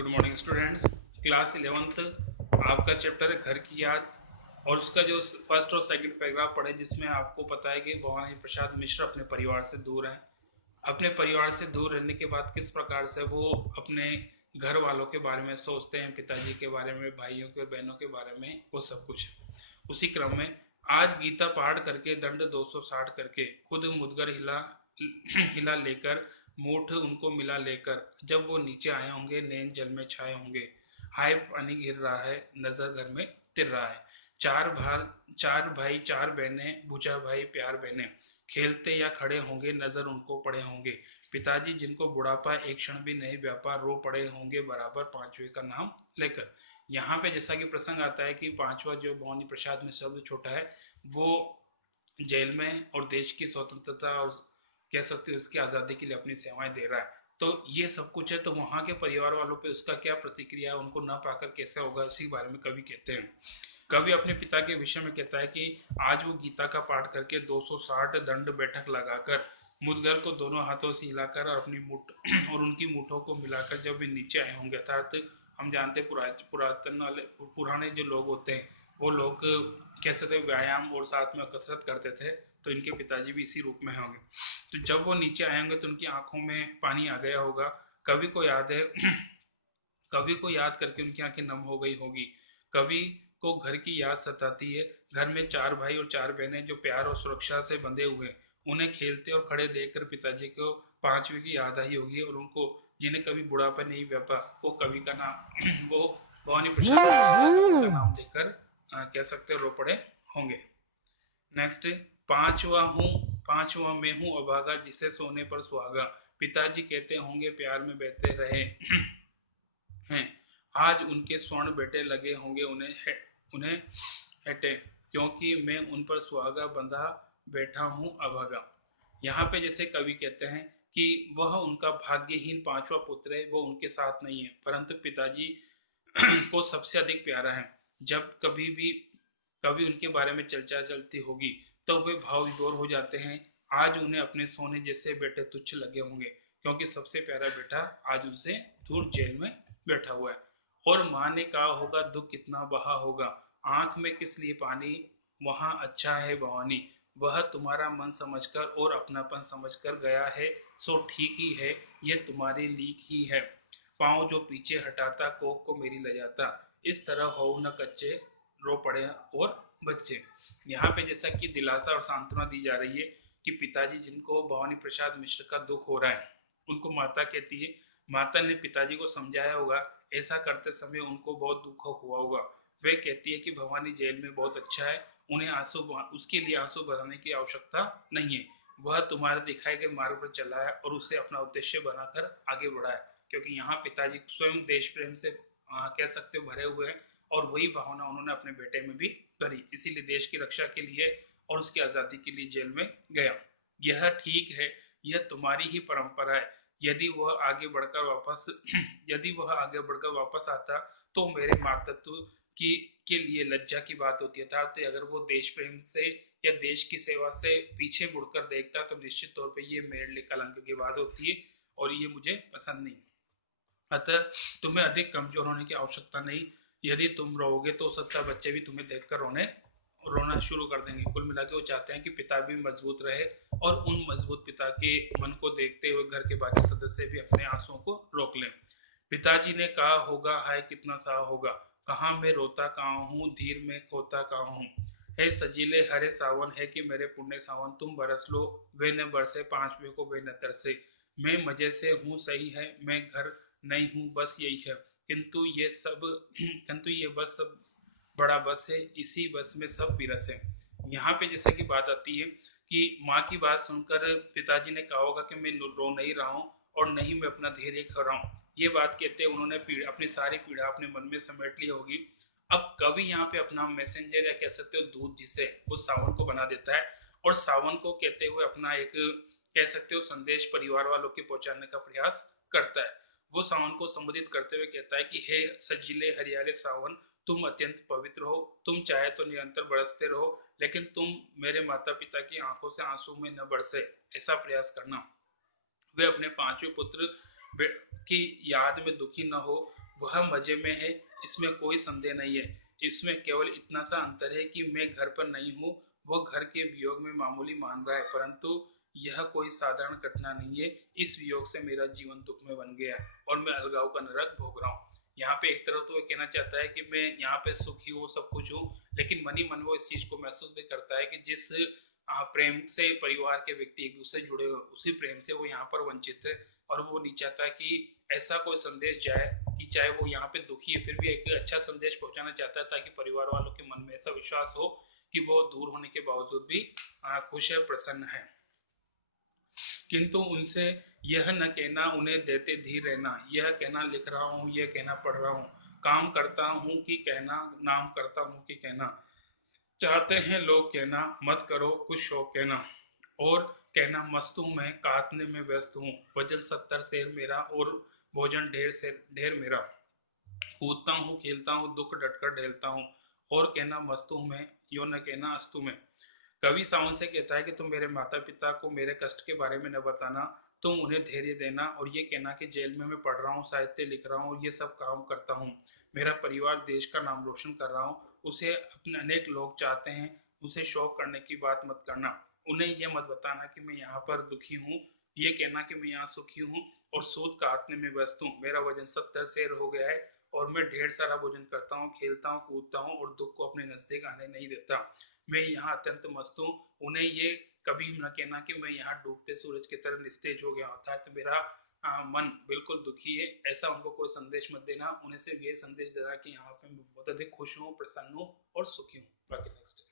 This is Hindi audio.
Good morning students. Class 11th आपका चैप्टर है घर की याद, और उसका जो फर्स्ट और सेकंड पैराग्राफ पढ़े जिसमें आपको पता है कि भवानी प्रसाद मिश्र अपने परिवार से दूर हैं। अपने परिवार से दूर रहने के बाद किस प्रकार से वो अपने घर वालों के बारे में सोचते हैं, पिताजी के बारे में, भाइयों के और बहनों के बारे में, वो सब कुछ है। उसी क्रम में आज गीता पाठ करके दंड 260 करके खुद मुदगर हिला हिला लेकर मूठ उनको मिला लेकर जब वो नीचे आए होंगे नैन जल में छाए होंगे, हाय पानी गिर रहा है नजर घर में तिर रहा है। चार भाई चार बहनें बुझा भाई प्यार बहनें खेलते या खड़े होंगे नजर उनको पड़े होंगे। पिताजी जिनको बुढ़ापा एक क्षण भी नहीं व्यापा रो पड़े होंगे बराबर पांचवे का नाम लेकर। यहाँ पे जैसा कि प्रसंग आता है कि पांचवा जो भवानी प्रसाद में शब्द छोटा है वो जेल में और देश की स्वतंत्रता और कह सकते हो उसकी आज़ादी के लिए अपनी सेवाएं दे रहा है। तो ये सब कुछ है, तो वहां के परिवार वालों पे उसका क्या प्रतिक्रिया है, उनको ना पाकर कैसे होगा, उसी बारे में कवि कहते हैं। कवि अपने पिता के विषय में कहता है कि आज वो गीता का पाठ करके 260 दंड बैठक लगाकर मुदगर को दोनों हाथों से हिलाकर और अपनी मुठ और उनकी मुठों को मिलाकर जब वे नीचे आए होंगे, अर्थात हम जानते पुरातन वाले पुराने जो लोग होते हैं वो लोग कह सकते हैं व्यायाम और साथ में कसरत करते थे, तो इनके पिताजी भी इसी रूप में होंगे। तो जब वो नीचे आए होंगे तो उनकी आंखों में पानी आ गया होगा। कवि को याद है कवि को याद करके उनकी आंखें नम हो गई होगी। कवि को घर की याद सताती है। घर में चार भाई और चार बहनें जो प्यार और सुरक्षा से बंधे हुए, उन्हें खेलते और खड़े देखकर पिताजी को पांचवी की याद आई होगी, और उनको जिन्हें कभी बुढ़ापा नहीं व्यापा वो कवि का नाम वो भवानी प्रसाद का नाम देकर कह सकते रो पड़े होंगे। नेक्स्ट, पांचवा मैं हूँ अभागा जिसे सोने पर सुहागा। पिताजी कहते होंगे प्यार में बहते रहे हैं, आज उनके स्वर्ण बेटे लगे होंगे उन्हें हटे, क्योंकि मैं उन पर सुहागा बंधा बैठा हूँ अभागा। यहाँ पे जैसे कवि कहते हैं कि वह उनका भाग्यहीन पांचवा पुत्र है, वो उनके साथ नहीं है, परंतु पिताजी को सबसे अधिक प्यारा है। जब कभी उनके बारे में चर्चा चलती होगी तो वे भाव विभोर हो जाते हैं। आज उन्हें अपने सोने जैसे बेटे तुच्छ लगे होंगे, क्योंकि सबसे प्यारा बेटा आज उनसे दूर जेल में बैठा हुआ है। और माँ ने कहा होगा दुख कितना बहा होगा, आंख में किस लिए पानी, वहां अच्छा है भवानी, वह तुम्हारा मन समझकर और अपनापन समझकर गया है, सो ठीक ही है, यह तुम्हारी लीक ही है। पाँव जो पीछे हटाता कोक को मेरी ले जाता, इस तरह हो न कच्चे रो पड़े और बच्चे। यहाँ पे जैसा कि दिलासा और सांत्वना दी जा रही है कि पिताजी जिनको भवानी प्रसाद मिश्र का दुख हो रहा है उनको माता कहती है, माता ने पिताजी को समझाया होगा, ऐसा करते समय उनको बहुत दुख हुआ होगा। वे कहती है कि भवानी जेल में बहुत अच्छा है, उन्हें उसके लिए आंसू बहाने की आवश्यकता नहीं है, वह तुम्हारे दिखाए गए मार्ग पर चला है और उसे अपना उद्देश्य बनाकर आगे बढ़ा है। क्योंकि यहाँ पिताजी स्वयं देश प्रेम से कह सकते हो भरे हुए हैं, और वही भावना उन्होंने अपने बेटे में भी करी, इसीलिए देश की रक्षा के लिए और उसकी आज़ादी के लिए जेल में गया। यह ठीक है, यह तुम्हारी ही परंपरा है, यदि वह आगे बढ़कर वापस यदि वह आगे बढ़कर वापस आता तो मेरे मातृत्व की के लिए लज्जा की बात होती है। अर्थात अगर वो देश प्रेम से या देश की सेवा से पीछे मुड़कर देखता तो निश्चित तौर पे ये मेरे लिए कलंक की बात होती है, और ये मुझे पसंद नहीं। अतः तुम्हें अधिक कमजोर होने की आवश्यकता नहीं, यदि तुम रहोगे तो सकता बच्चे भी तुम्हें देखकर रोना शुरू कर देंगे। कुल मिला के वो चाहते हैं कि पिता भी मजबूत रहे, और उन मजबूत पिता के मन को देखते हुए घर के बाकी सदस्य भी अपने आंसुओं को रोक लें। पिताजी ने कहा होगा हाय कितना सा होगा, कहाँ मैं रोता कहाँ हूँ धीर में खोता कहाँ हूँ, हे सजीले हरे सावन है कि मेरे पुण्य सावन तुम बरस लो, वे न बरसे पांचवे को वे न तरसे, मैं मजे से हूँ सही है, मैं घर नहीं हूँ बस यही है, किंतु ये बस सब बड़ा बस है, इसी बस में सब विरस है। यहाँ पे जैसे कि बात आती है कि माँ की बात सुनकर पिताजी ने कहा होगा कि मैं रो नहीं रहा हूँ और नहीं मैं अपना धैर्य खो रहा हूँ। ये बात कहते उन्होंने अपनी सारी पीड़ा अपने मन में समेट ली होगी। अब कवि यहाँ पे अपना मैसेंजर या कह सकते हो दूत जिसे उस सावन को बना देता है, और सावन को कहते हुए अपना एक कह सकते हो संदेश परिवार वालों के पहुंचाने का प्रयास करता है। वो सावन को संबोधित करते हुए कहता है कि हे सजीले हरियाले सावन, तुम अत्यंत पवित्र हो, तुम चाहे तो निरंतर बरसते रहो, लेकिन तुम मेरे माता पिता की आंखों से आंसू में न बरसे ऐसा प्रयास करना। वे अपने पांचवें पुत्र की याद में दुखी न हो, वह मजे में है, इसमें कोई संदेह नहीं है। इसमें केवल इतना सा अंतर है कि मैं घर पर नहीं हूँ, वो घर के वियोग में मामूली मान रहा है, परंतु यह कोई साधारण घटना नहीं है। इस वियोग से मेरा जीवन दुख में बन गया और मैं अलगाव का नरक भोग रहा हूँ। यहाँ पे एक तरफ तो वो कहना चाहता है कि मैं यहाँ पे सुखी हूँ, सब कुछ हूँ, लेकिन मन ही मन वो इस चीज को महसूस भी करता है कि जिस प्रेम से परिवार के व्यक्ति एक दूसरे जुड़े हुए, उसी प्रेम से वो यहाँ पर वंचित है। और वो नहीं चाहता कि ऐसा कोई संदेश जाए कि चाहे वो यहाँ पे दुखी है, फिर भी एक अच्छा संदेश पहुंचाना चाहता है, ताकि परिवार वालों के मन में ऐसा विश्वास हो कि वो दूर होने के बावजूद भी खुश है, प्रसन्न है। किंतु उनसे यह न कहना उन्हें देते धीर रहना, यह कहना लिख रहा हूँ, यह कहना पढ़ रहा हूँ, काम करता हूँ कि कहना, नाम करता हूँ कि कहना, चाहते हैं लोग कहना, मत करो कुछ शौक कहना, और कहना मस्त हूँ मैं, काटने में व्यस्त हूँ, वजन 70 शेर मेरा और भोजन ढेर से ढेर मेरा, कूदता हूँ खेलता हूँ दुख डटकर ढेलता हूँ, और कहना मस्त हूँ मैं, यो न कहना अस्तु में। कवि सावन से कहता है कि तुम मेरे माता पिता को मेरे कष्ट के बारे में न बताना, तुम उन्हें धैर्य देना और ये कहना कि जेल में मैं पढ़ रहा हूँ, साहित्य लिख रहा हूँ और ये सब काम करता हूँ, मेरा परिवार देश का नाम रोशन कर रहा हूँ, उसे अपने अनेक लोग चाहते हैं, उसे शौक करने की बात मत करना। उन्हें यह मत बताना कि मैं यहाँ पर दुखी हूँ, ये कहना कि मैं यहाँ सुखी हूँ और सूद काटने में व्यस्त हूँ, मेरा वजन 70 शेर हो गया है और मैं ढेर सारा भोजन करता हूँ, खेलता हूँ कूदता हूँ और दुख को अपने नजदीक आने नहीं देता, मैं यहाँ अत्यंत मस्त हूँ। उन्हें ये कभी न कहना कि मैं यहाँ डूबते सूरज की तरह निस्तेज हो गया, अर्थात मेरा मन बिल्कुल दुखी है, ऐसा उनको कोई संदेश मत देना। उन्हें सिर्फ ये संदेश देना कि यहाँ पे मैं बहुत अधिक खुश हूँ, प्रसन्न हूँ और सुखी हूँ। बाकी नेक्स्ट